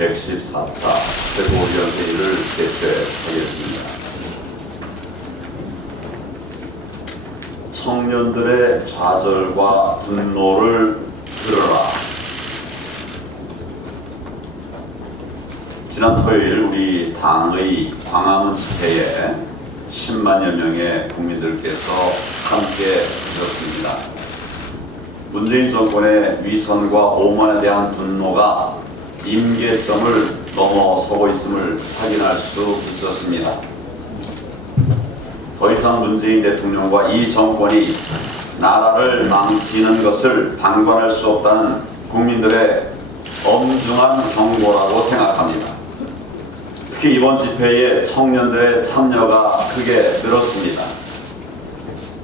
제114차 최고위원회의를 개최하겠습니다. 청년들의 좌절과 분노를 들어라. 지난 토요일 우리 당의 광화문 집회에 10만여 명의 국민들께서 함께 하셨습니다. 문재인 정권의 위선과 오만에 대한 분노가 임계점을 넘어서고 있음을 확인할 수 있었습니다. 더 이상 문재인 대통령과 이 정권이 나라를 망치는 것을 방관할 수 없다는 국민들의 엄중한 경고라고 생각합니다. 특히 이번 집회에 청년들의 참여가 크게 늘었습니다.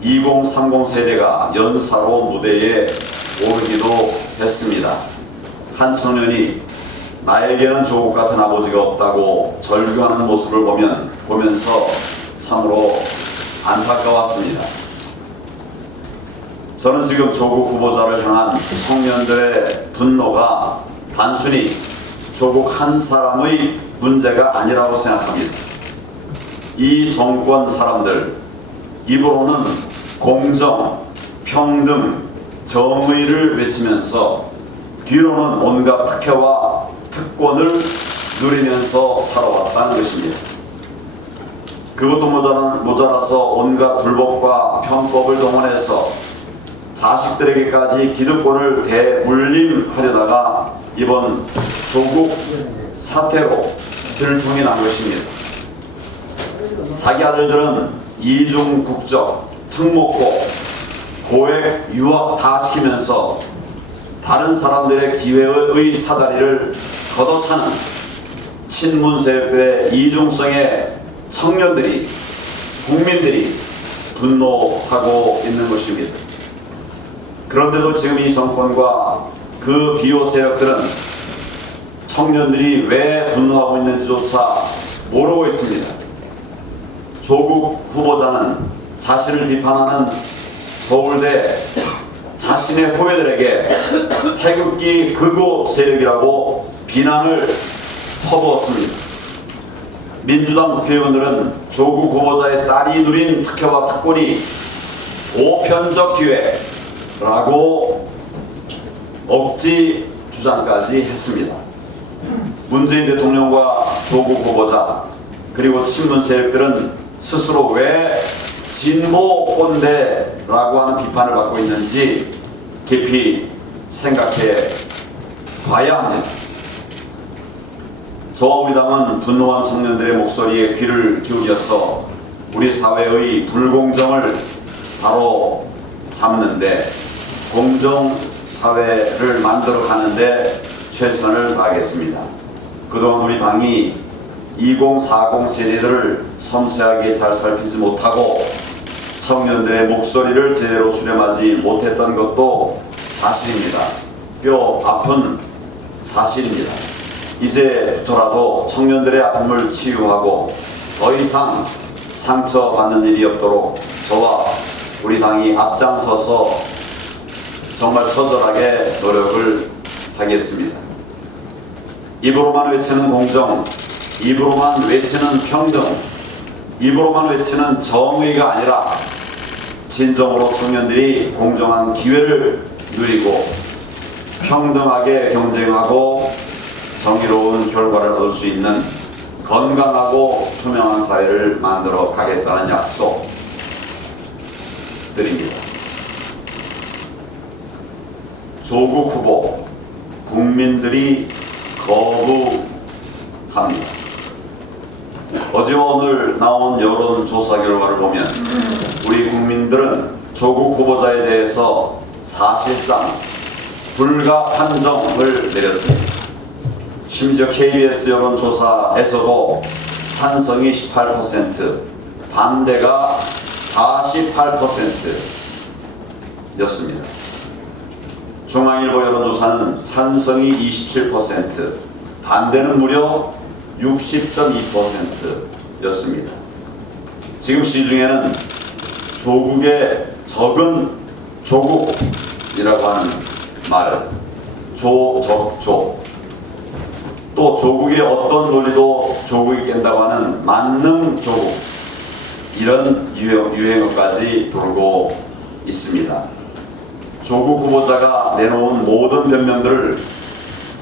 2030 세대가 연사로 무대에 오르기도 했습니다. 한 청년이 나에게는 조국 같은 아버지가 없다고 절규하는 모습을 보면서 참으로 안타까웠습니다. 저는 지금 조국 후보자를 향한 청년들의 분노가 단순히 조국 한 사람의 문제가 아니라고 생각합니다. 이 정권 사람들 입으로는 공정, 평등, 정의를 외치면서 뒤로는 온갖 특혜와 특권을 누리면서 살아왔다는 것입니다. 그것도 모자라서 온갖 불법과 편법을 동원해서 자식들에게까지 기득권을 대물림하려다가 이번 조국 사태로 들통이 난 것입니다. 자기 아들들은 이중 국적, 특목고, 고액 유학 다 시키면서 다른 사람들의 기회의 사다리를 걷어차는 친문 세력들의 이중성에 청년들이, 국민들이 분노하고 있는 것입니다. 그런데도 지금 이 정권과 그 비호 세력들은 청년들이 왜 분노하고 있는지조차 모르고 있습니다. 조국 후보자는 자신을 비판하는 서울대 자신의 후배들에게 태극기 극우 세력이라고 비난을 퍼부었습니다. 민주당 국회의원들은 조국 후보자의 딸이 누린 특혜와 특권이 보편적 기회라고 억지 주장까지 했습니다. 문재인 대통령과 조국 후보자 그리고 친문 세력들은 스스로 왜 진보 꼰대라고 하는 비판을 받고 있는지 깊이 생각해 봐야 합니다. 저와 우리 당은 분노한 청년들의 목소리에 귀를 기울여서 우리 사회의 불공정을 바로 잡는데 공정사회를 만들어 가는데 최선을 다하겠습니다. 그동안 우리 당이 2040 세대들을 섬세하게 잘 살피지 못하고 청년들의 목소리를 제대로 수렴하지 못했던 것도 사실입니다. 뼈 아픈 사실입니다. 이제부터라도 청년들의 아픔을 치유하고 더 이상 상처받는 일이 없도록 저와 우리 당이 앞장서서 정말 처절하게 노력을 하겠습니다. 입으로만 외치는 공정, 입으로만 외치는 평등, 입으로만 외치는 정의가 아니라 진정으로 청년들이 공정한 기회를 누리고 평등하게 경쟁하고 정의로운 결과를 얻을 수 있는 건강하고 투명한 사회를 만들어 가겠다는 약속 드립니다. 조국 후보 국민들이 거부합니다. 어제와 오늘 나온 여론조사 결과를 보면 우리 국민들은 조국 후보자에 대해서 사실상 불가 판정을 내렸습니다. 심지어 KBS 여론조사에서도 찬성이 18%, 반대가 48%였습니다. 중앙일보 여론조사는 찬성이 27%, 반대는 무려 60.2%였습니다. 지금 시중에는 조국의 적은 조국이라고 하는 말을 조적조 또 조국의 어떤 논리도 조국이 깬다고 하는 만능 조국, 이런 유행어까지 돌고 있습니다. 조국 후보자가 내놓은 모든 변명들을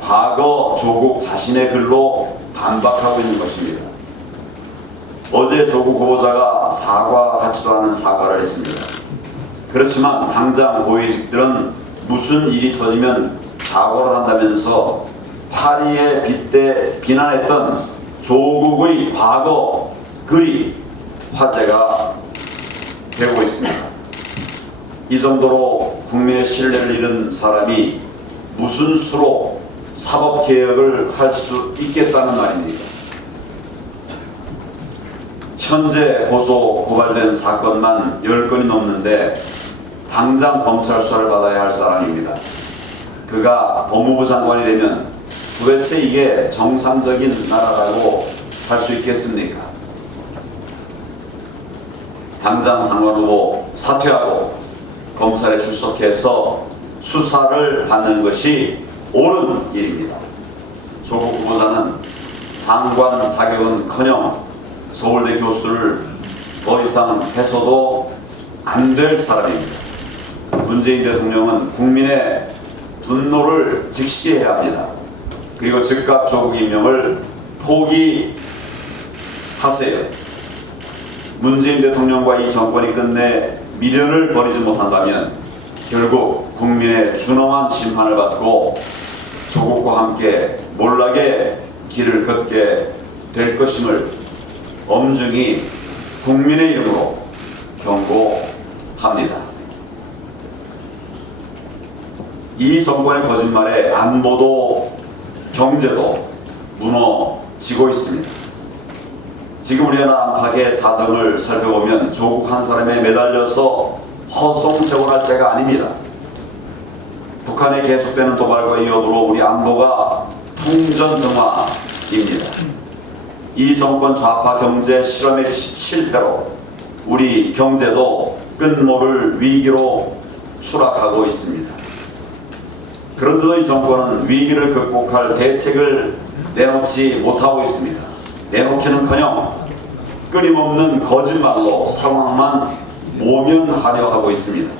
과거 조국 자신의 글로 반박하고 있는 것입니다. 어제 조국 후보자가 사과 같지도 않은 사과를 했습니다. 그렇지만 당장 고위직들은 무슨 일이 터지면 사과를 한다면서 파리에 빗대 비난했던 조국의 과거 글이 화제가 되고 있습니다. 이 정도로 국민의 신뢰를 잃은 사람이 무슨 수로 사법개혁을 할 수 있겠다는 말입니까? 현재 고소 고발된 사건만 10건이 넘는데 당장 검찰 수사를 받아야 할 사람입니다. 그가 법무부 장관이 되면 도대체 이게 정상적인 나라라고 할 수 있겠습니까? 당장 장관 후보 사퇴하고 검찰에 출석해서 수사를 받는 것이 옳은 일입니다. 조국 후보자는 장관 자격은커녕 서울대 교수를 더 이상 해서도 안 될 사람입니다. 문재인 대통령은 국민의 분노를 직시해야 합니다. 그리고 즉각 조국 임명을 포기하세요. 문재인 대통령과 이 정권이 끝내 미련을 버리지 못한다면 결국 국민의 준엄한 심판을 받고 조국과 함께 몰락의 길을 걷게 될 것임을 엄중히 국민의 이름으로 경고합니다. 이 정권의 거짓말에 안보도 경제도 무너지고 있습니다. 지금 우리나라 안팎의 사정을 살펴보면 조국 한 사람에 매달려서 허송세월할 때가 아닙니다. 북한의 계속되는 도발과 이어도로 우리 안보가 풍전등화입니다. 이 정권 좌파 경제 실험의 실패로 우리 경제도 끝모를 위기로 추락하고 있습니다. 그런데도 이 정권은 위기를 극복할 대책을 내놓지 못하고 있습니다. 내놓기는커녕 끊임없는 거짓말로 상황만 모면하려 하고 있습니다.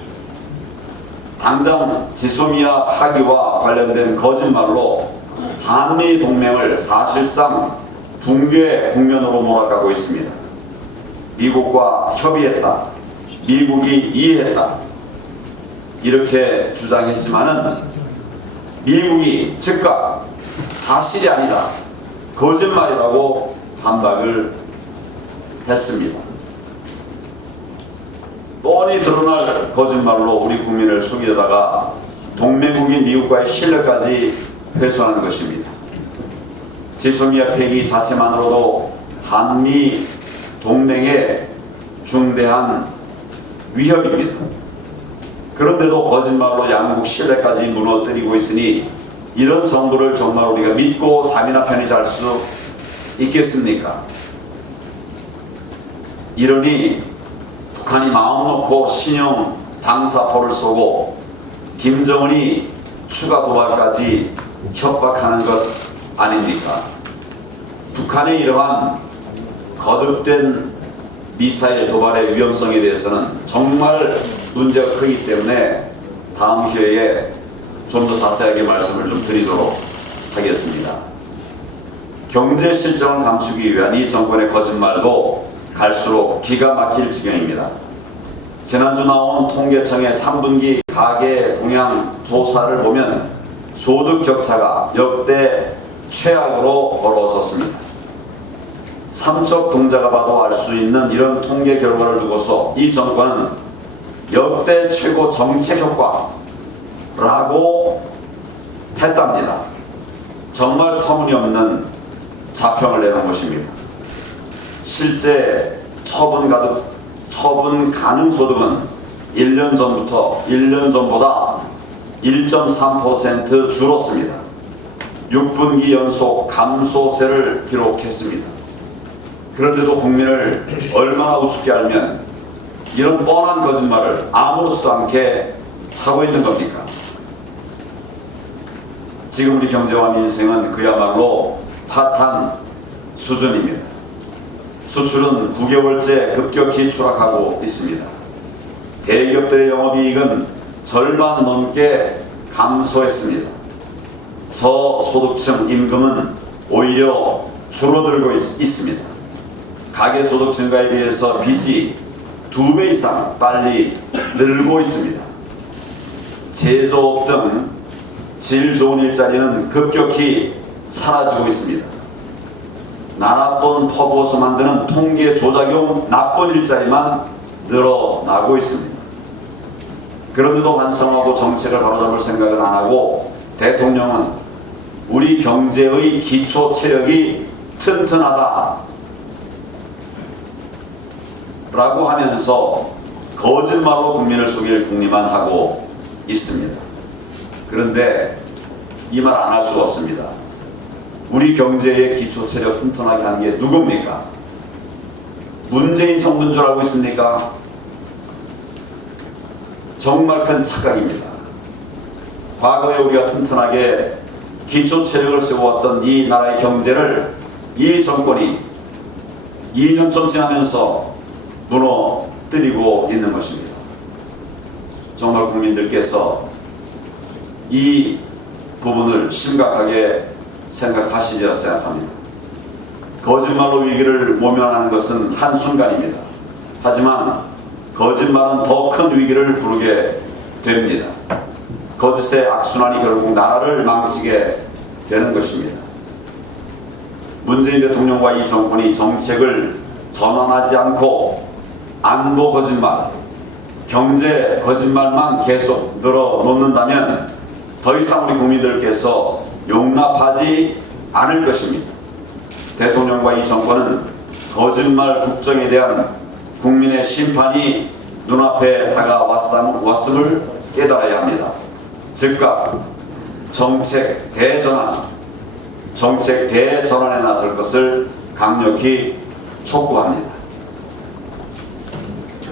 당장 지소미아 합의와 관련된 거짓말로 한미 동맹을 사실상 붕괴 국면으로 몰아가고 있습니다. 미국과 협의했다, 미국이 이해했다, 이렇게 주장했지만은 미국이 즉각 사실이 아니다, 거짓말이라고 반박을 했습니다. 뻔히 드러날 거짓말로 우리 국민을 속이려다가 동맹국인 미국과의 신뢰까지 훼손하는 것입니다. 지소미아 폐기 자체만으로도 한미 동맹의 중대한 위협입니다. 그런데도 거짓말로 양국 신뢰까지 무너뜨리고 있으니 이런 정부를 정말 우리가 믿고 잠이나 편히 잘 수 있겠습니까? 이러니 북한이 마음 놓고 신형 방사포를 쏘고 김정은이 추가 도발까지 협박하는 것 아닙니까? 북한의 이러한 거듭된 미사일 도발의 위험성에 대해서는 정말 문제가 크기 때문에 다음 기회에 좀 더 자세하게 말씀을 좀 드리도록 하겠습니다. 경제 실정을 감추기 위한 이 정권의 거짓말도 갈수록 기가 막힐 지경입니다. 지난주 나온 통계청의 3분기 가계 동향 조사를 보면 소득 격차가 역대 최악으로 벌어졌습니다. 삼척 동자가 봐도 알 수 있는 이런 통계 결과를 두고서 이 정권은 역대 최고 정책 효과라고 했답니다. 정말 터무니없는 자평을 내놓은 것입니다. 실제 처분 가능 소득은 1년 전보다 1.3% 줄었습니다. 6분기 연속 감소세를 기록했습니다. 그런데도 국민을 얼마나 우습게 알면 이런 뻔한 거짓말을 아무렇지도 않게 하고 있는 겁니까? 지금 우리 경제와 민생은 그야말로 파탄 수준입니다. 수출은 9개월째 급격히 추락하고 있습니다. 대기업들의 영업이익은 절반 넘게 감소했습니다. 저소득층 임금은 오히려 줄어들고 있습니다. 가계소득 증가에 비해서 빚이 2배 이상 빨리 늘고 있습니다. 제조업 등 질 좋은 일자리는 급격히 사라지고 있습니다. 나랏돈 퍼부어서 만드는 통계 조작용 나쁜 일자리만 늘어나고 있습니다. 그런데도 반성하고 정책을 바로잡을 생각은 안 하고 대통령은 우리 경제의 기초 체력이 튼튼하다 라고 하면서 거짓말로 국민을 속일 궁리만 하고 있습니다. 그런데 이 말 안 할 수가 없습니다. 우리 경제의 기초 체력 튼튼하게 한 게 누굽니까? 문재인 정부인 줄 알고 있습니까? 정말 큰 착각입니다. 과거에 우리가 튼튼하게 기초 체력을 세워왔던 이 나라의 경제를 이 정권이 2년쯤 지나면서 무너뜨리고 있는 것입니다. 정말 국민들께서 이 부분을 심각하게 생각하시리라 생각합니다. 거짓말로 위기를 모면하는 것은 한순간입니다. 하지만 거짓말은 더 큰 위기를 부르게 됩니다. 거짓의 악순환이 결국 나라를 망치게 되는 것입니다. 문재인 대통령과 이 정권이 정책을 전환하지 않고 안보 거짓말, 경제 거짓말만 계속 늘어놓는다면 더 이상 우리 국민들께서 용납하지 않을 것입니다. 대통령과 이 정권은 거짓말 국정에 대한 국민의 심판이 눈앞에 다가왔음을 깨달아야 합니다. 즉각 정책 대전환에 나설 것을 강력히 촉구합니다.